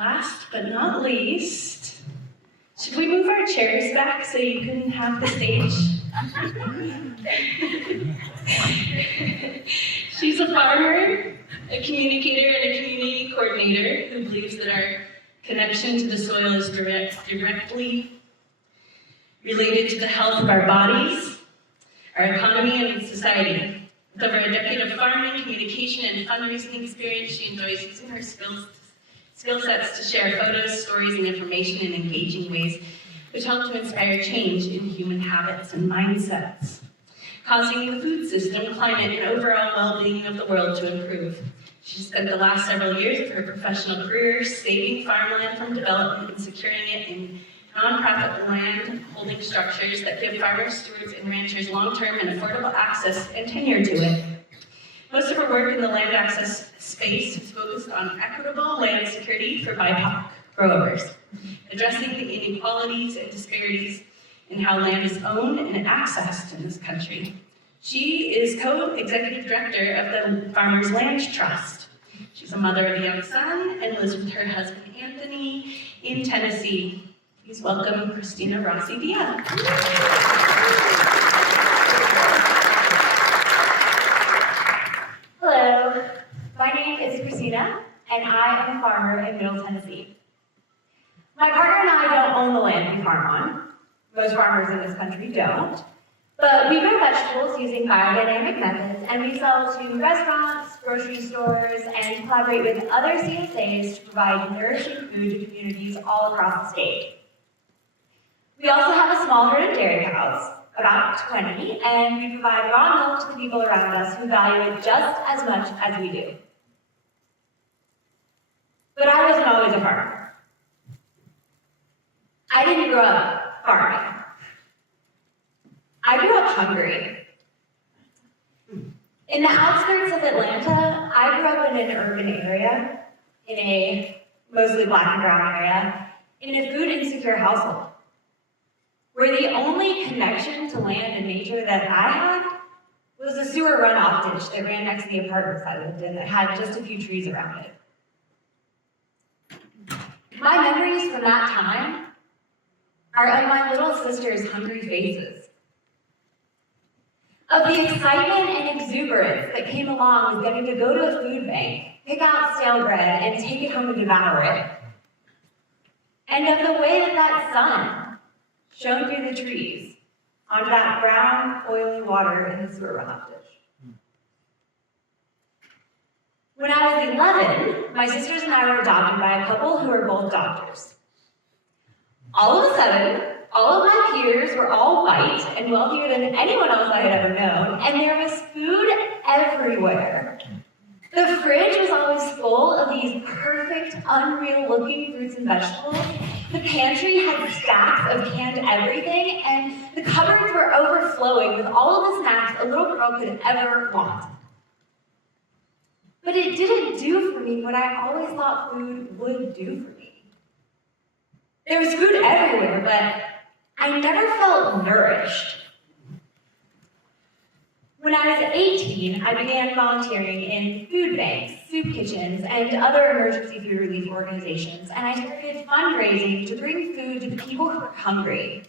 Last but not least, should we move our chairs back so you can have the stage? She's a farmer, a communicator, and a community coordinator who believes that our connection to the soil is directly related to the health of our bodies, our economy, and society. With over a decade of farming, communication, and fundraising experience, she enjoys using her skill sets to share photos, stories, and information in engaging ways, which help to inspire change in human habits and mindsets, causing the food system, climate, and overall well-being of the world to improve. She spent the last several years of her professional career saving farmland from development and securing it in nonprofit land holding structures that give farmers, stewards, and ranchers long-term and affordable access and tenure to it. Most of her work in the land access space is focused on equitable land security for BIPOC growers, addressing the inequalities and disparities in how land is owned and accessed in this country. She is co-executive director of the Farmers Land Trust. She's a mother of a young son and lives with her husband Anthony in Tennessee. Please welcome Kristina Villa. Hello, my name is Kristina, and I am a farmer in Middle Tennessee. My partner and I don't own the land we farm on. Most farmers in this country don't. But we grow vegetables using biodynamic methods, and we sell to restaurants, grocery stores, and collaborate with other CSAs to provide nourishing food to communities all across the state. We also have a small herd of dairy cows, about 20, and we provide raw milk to the people around us who value it just as much as we do. But I wasn't always a farmer. I didn't grow up farming. I grew up hungry. In the outskirts of Atlanta, I grew up in an urban area, in a mostly black and brown area, in a food insecure household, where the only connection to land and nature that I had was a sewer runoff ditch that ran next to the apartments I lived in that had just a few trees around it. My memories from that time are of my little sister's hungry faces, of the excitement and exuberance that came along with getting to go to a food bank, pick out stale bread, and take it home and devour it, and of the way that sun shone through the trees onto that brown, oily water in the sewer runoff ditch. When I was 11, my sisters and I were adopted by a couple who were both doctors. All of a sudden, all of my peers were all white and wealthier than anyone else I had ever known, and there was food everywhere. The fridge was always full of these perfect, unreal-looking fruits and vegetables. The pantry had stacks of canned everything, and the cupboards were overflowing with all of the snacks a little girl could ever want. But it didn't do for me what I always thought food would do for me. There was food everywhere, but I never felt nourished. When I was 18, I began volunteering in food banks, soup kitchens, and other emergency food relief organizations, and I started fundraising to bring food to the people who were hungry.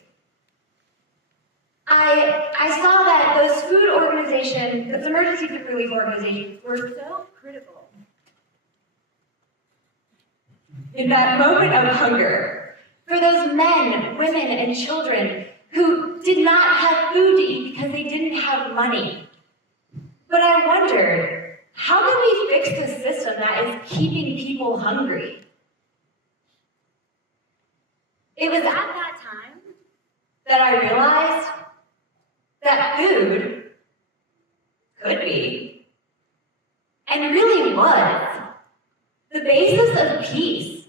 I saw that those food organizations, those emergency food relief organizations, were so critical. In that moment of hunger, for those men, women, and children who did not have food to eat because they didn't have money. But I wondered, how can we fix the system that is keeping people hungry? It was at that time that I realized that food could be, and really was, the basis of peace.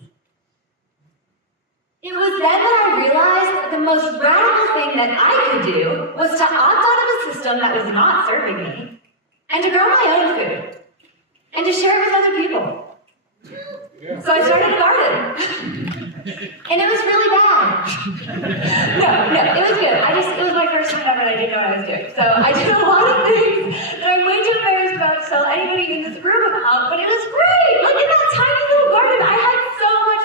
It was then that I realized that the most radical thing that I could do was to opt out of a system that was not serving me, and to grow my own food, and to share it with other people. Yeah. So I started a garden. And it was really bad. No, it was good. It was my first time ever and I didn't know what I was doing. So I did a lot of things that I'm way too embarrassed about to tell anybody in this room about, but it was great. Look at that tiny little garden. I had so much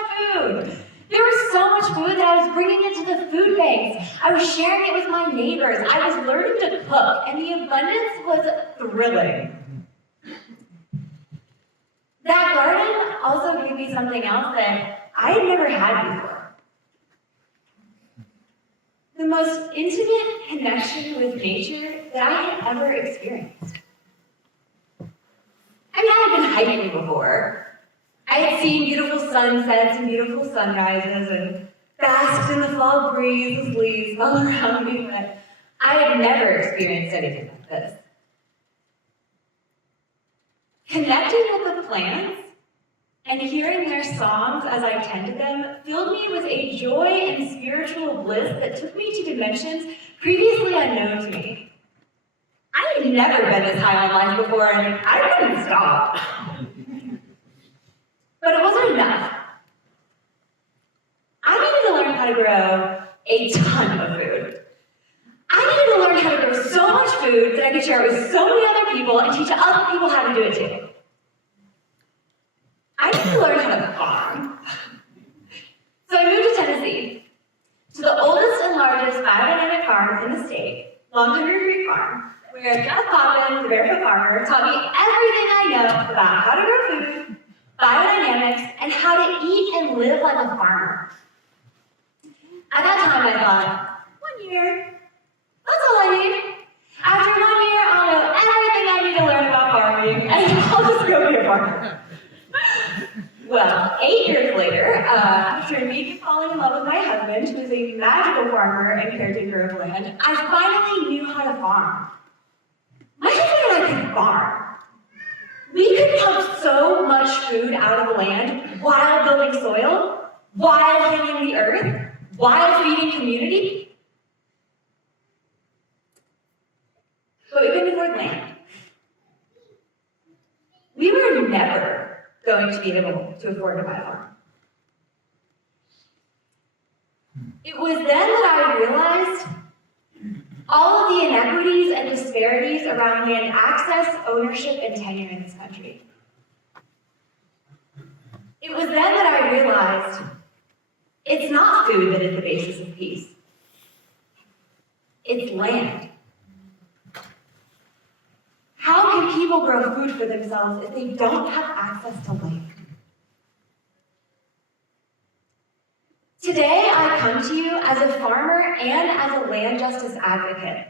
eggs. I was sharing it with my neighbors. I was learning to cook, and the abundance was thrilling. That garden also gave me something else that I had never had before. The most intimate connection with nature that I had ever experienced. I mean, I had been hiking before. I had seen beautiful sunsets and beautiful sunrises and basked in the fall breeze with leaves all around me, but I had never experienced anything like this. Connecting with the plants and hearing their songs as I tended them filled me with a joy and spiritual bliss that took me to dimensions previously unknown to me. I had never been this high on life before, and I couldn't stop. But it wasn't enough. I needed to learn how to grow a ton of food. I needed to learn how to grow so much food that I could share it with so many other people and teach other people how to do it too. I needed to learn how to farm. So I moved to Tennessee, to the oldest and largest biodynamic farm in the state, Longcountry Creek Farm, where Jeff Poppin, the barefoot farmer, taught me everything I know about how to grow food, biodynamics, and how to eat and live like a farmer. At that time, I thought, 1 year, that's all I need. After 1 year, I'll know everything I need to learn about farming, and I'll just go be a farmer. Well, 8 years later, after me falling in love with my husband, who is a magical farmer and caretaker of land, I finally knew how to farm. My husband and I could farm. We could pump so much food out of the land while building soil, while healing the earth, while feeding community. But we couldn't afford land. We were never going to be able to afford to buy a farm. It was then that I realized all of the inequities and disparities around land access, ownership, and tenure in this country. It was then that I realized it's not food that is the basis of peace. It's land. How can people grow food for themselves if they don't have access to land? Today, I come to you as a farmer and as a land justice advocate.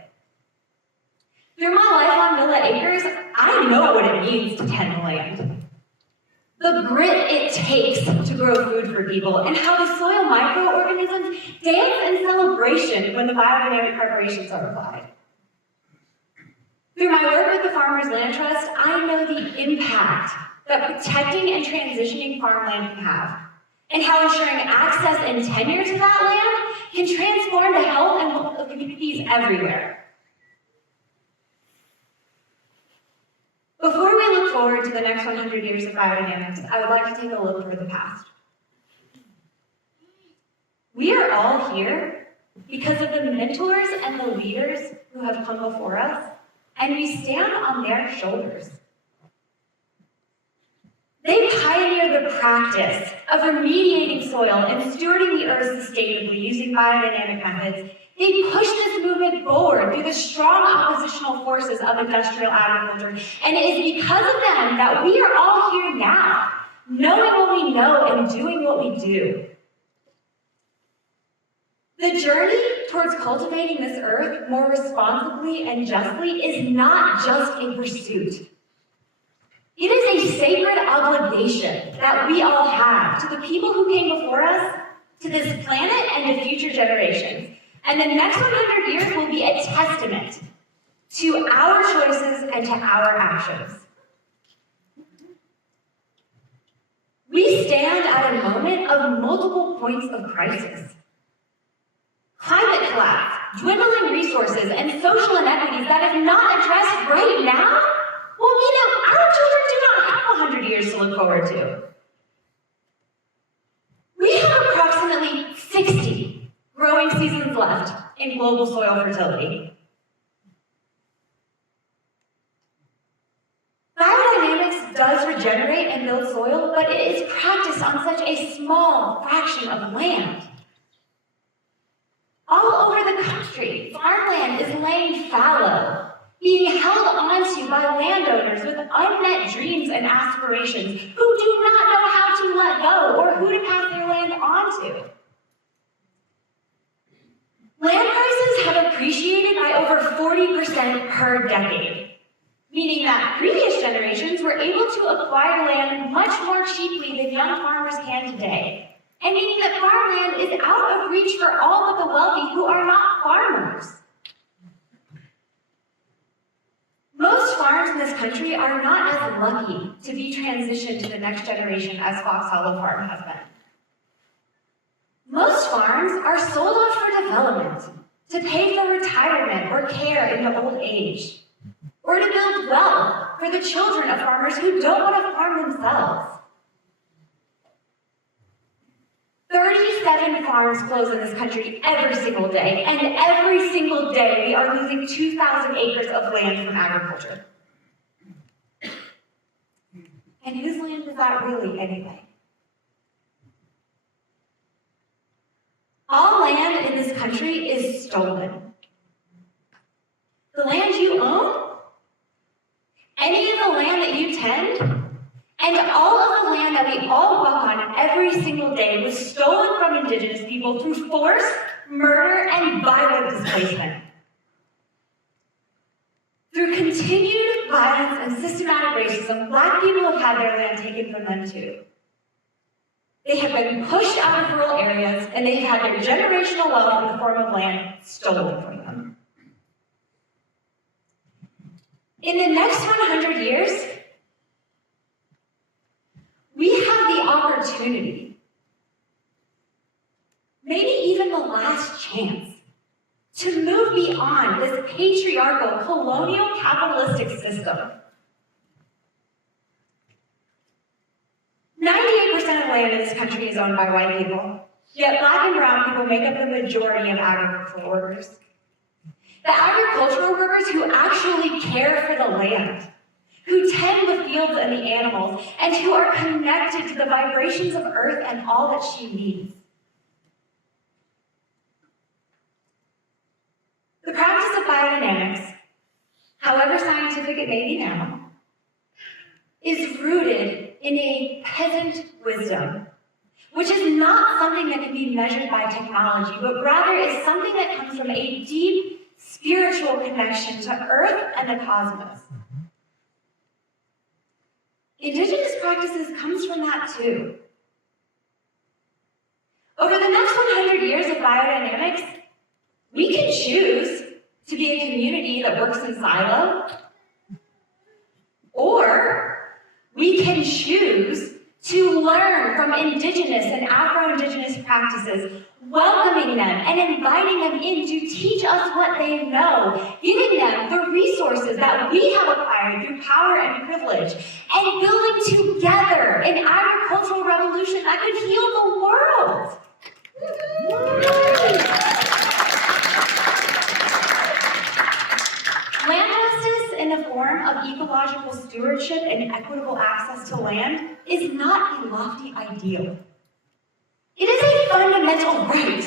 Through my life on Villa Acres, I know what it means to tend the land. The grit it takes to grow food for people, and how the soil microorganisms dance in celebration when the biodynamic preparations are applied. Through my work with the Farmers Land Trust, I know the impact that protecting and transitioning farmland can have, and how ensuring access and tenure to that land can transform the health and wealth of communities everywhere. Before we look forward to the next 100 years of biodynamics, I would like to take a look toward the past. We are all here because of the mentors and the leaders who have come before us, and we stand on their shoulders. They pioneered the practice of remediating soil and stewarding the earth sustainably using biodynamic methods. They pushed this movement forward through the strong oppositional forces of industrial agriculture, and it is because of them that we are all here now, knowing what we know and doing what we do. The journey towards cultivating this earth more responsibly and justly is not just a pursuit. It is a sacred obligation that we all have to the people who came before us, to this planet, and to future generations. And the next 100 years will be a testament to our choices and to our actions. We stand at a moment of multiple points of crisis. Climate collapse, dwindling resources, and social inequities that if not addressed right now, well, we know our children do not have 100 years to look forward to. We have approximately 60 growing seasons left in global soil fertility. Biodynamics does regenerate and build soil, but it is practiced on such a small fraction of land. All over the country, farmland is laying fallow, being held onto by landowners with unmet dreams and aspirations who do not know how to let go or who to pass their land on to. Land prices have appreciated by over 40% per decade, meaning that previous generations were able to acquire land much more cheaply than young farmers can today, and meaning that farmland is out of reach for all but the wealthy who are not farmers. Most farms in this country are not as lucky to be transitioned to the next generation as Fox Hollow Farm has been. Most farms are sold off for development, to pay for retirement or care in the old age, or to build wealth for the children of farmers who don't want to farm themselves. 37 farms close in this country every single day, and every single day we are losing 2,000 acres of land from agriculture. And whose land is that really, anyway? All land in this country is stolen. The land you own, any of the land that you tend, and all of the land that we all walk on every single day was stolen from Indigenous people through force, murder, and violent displacement. Through continued violence and systematic racism, Black people have had their land taken from them too. They have been pushed out of rural areas, and they've had their generational wealth in the form of land stolen from them. In the next 100 years, we have the opportunity, maybe even the last chance, to move beyond this patriarchal, colonial, capitalistic system. 98% of land in this country is owned by white people, yet Black and brown people make up the majority of agricultural workers. The agricultural workers who actually care for the land, who tend the fields and the animals, and who are connected to the vibrations of earth and all that she needs. The practice of biodynamics, however scientific it may be now, is rooted in a peasant wisdom, which is not something that can be measured by technology, but rather is something that comes from a deep spiritual connection to earth and the cosmos. Indigenous practices comes from that too. Over the next 100 years of biodynamics, we can choose to be a community that works in silo, or we can choose to learn from Indigenous and Afro-Indigenous practices, welcoming them and inviting them in to teach us what they know, giving them the resources that we have acquired through power and privilege, and building together an agricultural revolution that could heal the world. Land justice in the form of ecological stewardship and equitable access to land is not a lofty ideal. It is a fundamental right.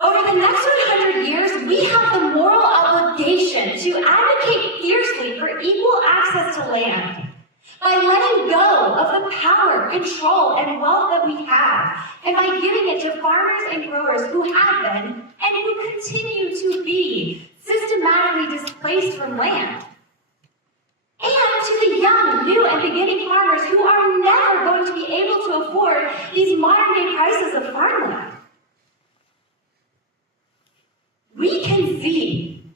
Over the next 100 years, we have the moral obligation to advocate fiercely for equal access to land by letting go of the power, control, and wealth that we have, and by giving it to farmers and growers who have been and who continue to be systematically displaced from land. And to the young, new, and beginning farmers who are never going to be able to afford these modern-day prices of farmland. We can see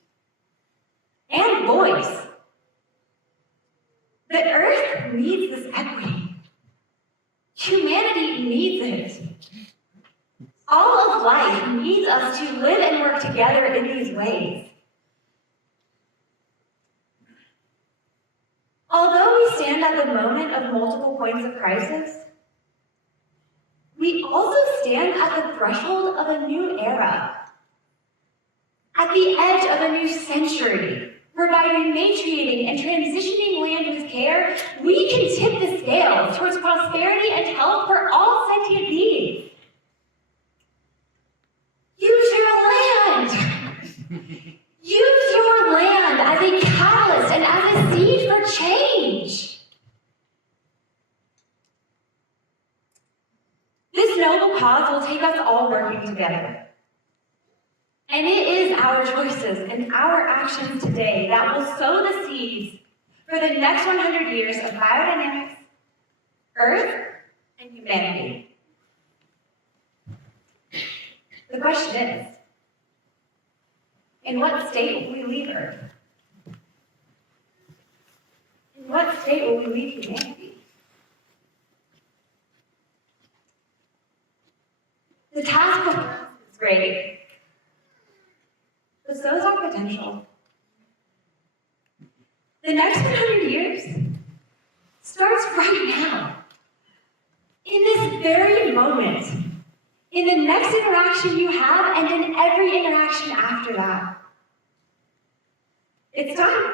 and voice that Earth needs this equity. Humanity needs it. All of life needs us to live and work together in these ways. Although we stand at the moment of multiple points of crisis, we also stand at the threshold of a new era, at the edge of a new century, where by repatriating and transitioning land with care, we can tip the scale towards prosperity and health for all sentient beings. Use your Use your land as a catalyst and as a seed for change. This noble cause will take us all working together. And it is our choices and our actions today that will sow the seeds for the next 100 years of biodynamics, Earth, and humanity. The question is, in what state will we leave Earth? In what state will we leave humanity? The task before us is great, but so is our potential. The next 100 years starts right now. In this very moment. In the next interaction you have, and in every interaction after that. It's time.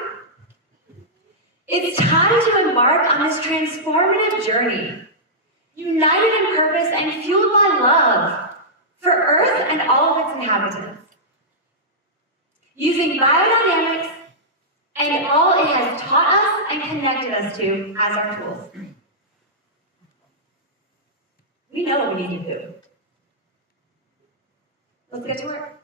It's time to embark on this transformative journey, united in purpose and fueled by love for Earth and all of its inhabitants. Using biodynamics and all it has taught us and connected us to as our tools. We know what we need to do. Let's get to work.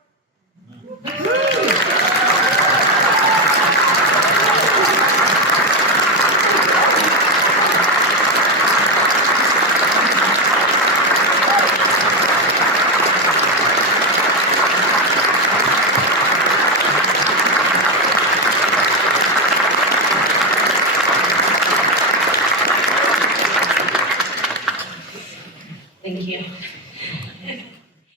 Thank you.